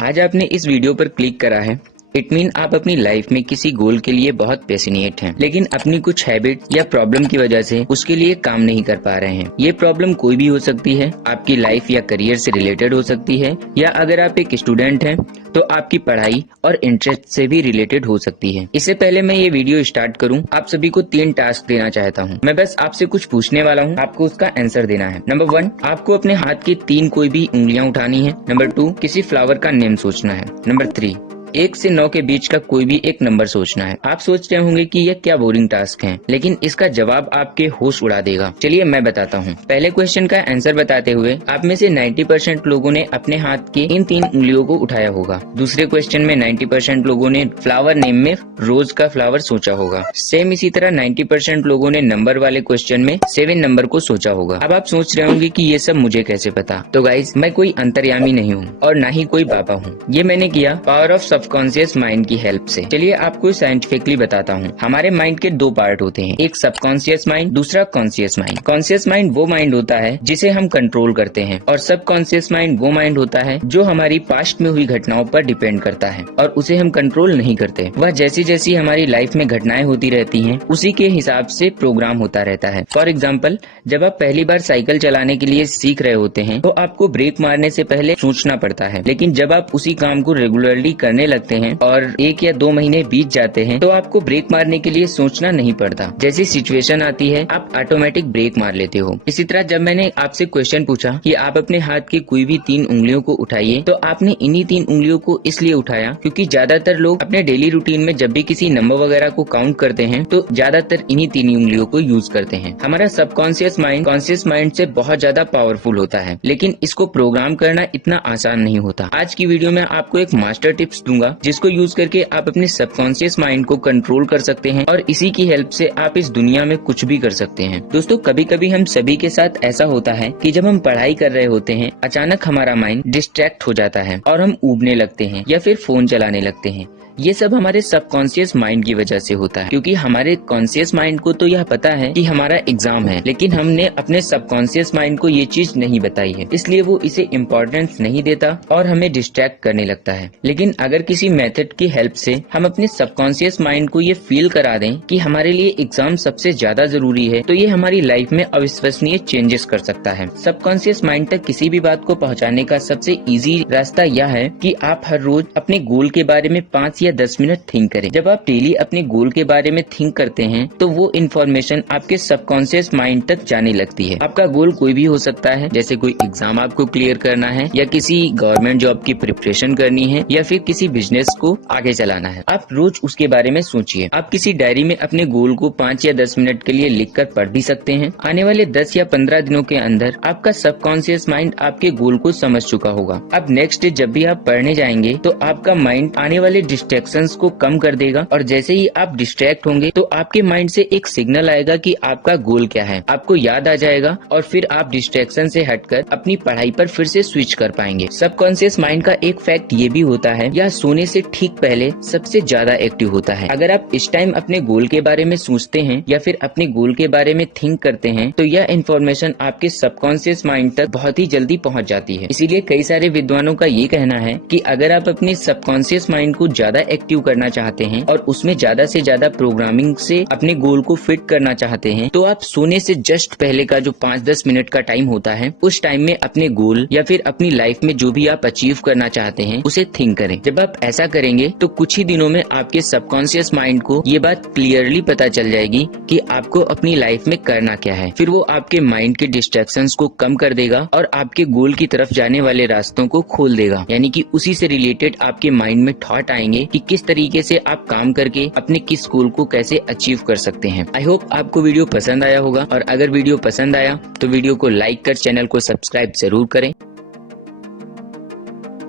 आज आपने इस वीडियो पर क्लिक करा है, इट मीन आप अपनी लाइफ में किसी गोल के लिए बहुत पैशनेट हैं, लेकिन अपनी कुछ हैबिट या प्रॉब्लम की वजह से उसके लिए काम नहीं कर पा रहे हैं। ये प्रॉब्लम कोई भी हो सकती है, आपकी लाइफ या करियर से रिलेटेड हो सकती है, या अगर आप एक स्टूडेंट हैं तो आपकी पढ़ाई और इंटरेस्ट से भी रिलेटेड हो सकती है। इससे पहले मैं ये वीडियो स्टार्ट करूं, आप सभी को 3 टास्क देना चाहता हूं। मैं बस आपसे कुछ पूछने वाला हूं, आपको उसका आंसर देना है। नंबर 1, आपको अपने हाथ की 3 कोई भी उंगलियां उठानी है। नंबर 2, किसी फ्लावर का नेम सोचना है। नंबर 3, 1 से 9 के बीच का कोई भी एक नंबर सोचना है। आप सोच रहे होंगे कि यह क्या बोरिंग टास्क है, लेकिन इसका जवाब आपके होश उड़ा देगा। चलिए मैं बताता हूँ। पहले क्वेश्चन का आंसर बताते हुए आप में से 90% लोगों ने अपने हाथ की इन 3 उंगलियों को उठाया होगा। दूसरे क्वेश्चन में 90% लोगों ने फ्लावर नेम में रोज का फ्लावर सोचा होगा। सेम इसी तरह 90% लोगों ने नंबर वाले क्वेश्चन में 7 नंबर को सोचा होगा। अब आप सोच रहे होंगे कि ये सब मुझे कैसे पता। तो गाइज, मैं कोई अंतर्यामी नहीं हूँ और ना ही कोई बाबा हूँ। ये मैंने किया पावर ऑफ सबकॉन्शियस माइंड की हेल्प से। चलिए आपको साइंटिफिकली बताता हूँ। हमारे माइंड के 2 पार्ट होते हैं, एक सबकॉन्शियस माइंड, दूसरा कॉन्शियस माइंड। कॉन्शियस माइंड वो माइंड होता है जिसे हम कंट्रोल करते हैं, और सबकॉन्शियस माइंड वो माइंड होता है जो हमारी पास्ट में हुई घटनाओं पर डिपेंड करता है और उसे हम कंट्रोल नहीं करते। वह जैसी जैसी हमारी लाइफ में घटनाएं होती रहती हैं, उसी के हिसाब से प्रोग्राम होता रहता है। फॉर एग्जाम्पल, जब आप पहली बार साइकिल चलाने के लिए सीख रहे होते हैं तो आपको ब्रेक मारने से पहले सोचना पड़ता है, लेकिन जब आप उसी काम को रेगुलरली करने लगते हैं और 1 या 2 महीने बीत जाते हैं तो आपको ब्रेक मारने के लिए सोचना नहीं पड़ता। जैसी सिचुएशन आती है आप ऑटोमेटिक ब्रेक मार लेते हो। इसी तरह जब मैंने आपसे क्वेश्चन पूछा कि आप अपने हाथ की कोई भी 3 उंगलियों को उठाइए, तो आपने इन्हीं 3 उंगलियों को इसलिए उठाया क्योंकि ज्यादातर लोग अपने डेली रूटीन में जब भी किसी नंबर वगैरह को काउंट करते हैं तो ज्यादातर इन्हीं 3 उंगलियों को यूज करते हैं। हमारा सबकॉन्शियस माइंड कॉन्शियस माइंड से बहुत ज्यादा पावरफुल होता है, लेकिन इसको प्रोग्राम करना इतना आसान नहीं होता। आज की वीडियो में आपको एक मास्टर टिप्स दूंगा जिसको यूज करके आप अपने सबकॉन्शियस माइंड को कंट्रोल कर सकते हैं और इसी की हेल्प से आप इस दुनिया में कुछ भी कर सकते हैं। दोस्तों, कभी कभी हम सभी के साथ ऐसा होता है कि जब हम पढ़ाई कर रहे होते हैं, अचानक हमारा माइंड डिस्ट्रैक्ट हो जाता है और हम ऊबने लगते हैं या फिर फोन चलाने लगते हैं। ये सब हमारे सबकॉन्शियस माइंड की वजह से होता है, क्योंकि हमारे कॉन्शियस माइंड को तो यह पता है कि हमारा एग्जाम है, लेकिन हमने अपने सबकॉन्शियस माइंड को ये चीज नहीं बताई है, इसलिए वो इसे इम्पोर्टेंस नहीं देता और हमें डिस्ट्रैक्ट करने लगता है। लेकिन अगर किसी मेथड की हेल्प से हम अपने सबकॉन्शियस माइंड को ये फील करा दें कि हमारे लिए एग्जाम सबसे ज्यादा जरूरी है, तो ये हमारी लाइफ में अविश्वसनीय चेंजेस कर सकता है। सबकॉन्शियस माइंड तक किसी भी बात को पहुँचाने का सबसे इजी रास्ता यह है कि आप हर रोज अपने गोल के बारे में 5 या 10 मिनट थिंक करें। जब आप डेली अपने गोल के बारे में थिंक करते हैं तो वो इन्फॉर्मेशन आपके सबकॉन्शियस माइंड तक जाने लगती है। आपका गोल कोई भी हो सकता है, जैसे कोई एग्जाम आपको क्लियर करना है, या किसी गवर्नमेंट जॉब की प्रिपरेशन करनी है, या फिर किसी बिजनेस को आगे चलाना है। आप रोज उसके बारे में सोचिए। आप किसी डायरी में अपने गोल को 5 या 10 मिनट के लिए लिखकर पढ़ भी सकते हैं। आने वाले 10 या 15 दिनों के अंदर आपका सबकॉन्शियस माइंड आपके गोल को समझ चुका होगा। अब नेक्स्ट डे जब भी आप पढ़ने जाएंगे तो आपका माइंड आने वाले डिस्ट्रैक्शंस को कम कर देगा, और जैसे ही आप डिस्ट्रैक्ट होंगे तो आपके माइंड से एक सिग्नल आएगा कि आपका गोल क्या है, आपको याद आ जाएगा और फिर आप डिस्ट्रैक्शन से हटकर अपनी पढ़ाई पर फिर से स्विच कर पाएंगे। सबकॉन्शियस माइंड का एक फैक्ट ये भी होता है, यह सोने से ठीक पहले सबसे ज्यादा एक्टिव होता है। अगर आप इस टाइम अपने गोल के बारे में सोचते हैं या फिर अपने गोल के बारे में थिंक करते हैं तो यह इन्फॉर्मेशन आपके सबकॉन्शियस माइंड तक बहुत ही जल्दी पहुंच जाती है। इसीलिए कई सारे विद्वानों का ये कहना है कि अगर आप अपने सबकॉन्शियस माइंड को ज्यादा एक्टिव करना चाहते हैं और उसमें ज्यादा से ज्यादा प्रोग्रामिंग से अपने गोल को फिट करना चाहते हैं, तो आप सोने से जस्ट पहले का जो 5-10 मिनट का टाइम होता है, उस टाइम में अपने गोल या फिर अपनी लाइफ में जो भी आप अचीव करना चाहते हैं उसे थिंक करें। जब आप ऐसा करेंगे तो कुछ ही दिनों में आपके सबकॉन्शियस माइंड को ये बात क्लियरली पता चल जाएगी कि आपको अपनी लाइफ में करना क्या है। फिर वो आपके माइंड के डिस्ट्रैक्शंस को कम कर देगा और आपके गोल की तरफ जाने वाले रास्तों को खोल देगा। यानी कि उसी से रिलेटेड आपके माइंड में थॉट आएंगे कि किस तरीके से आप काम करके अपने किस गोल को कैसे अचीव कर सकते हैं। आई होप आपको वीडियो पसंद आया होगा, और अगर वीडियो पसंद आया तो वीडियो को लाइक कर चैनल को सब्सक्राइब जरूर करें।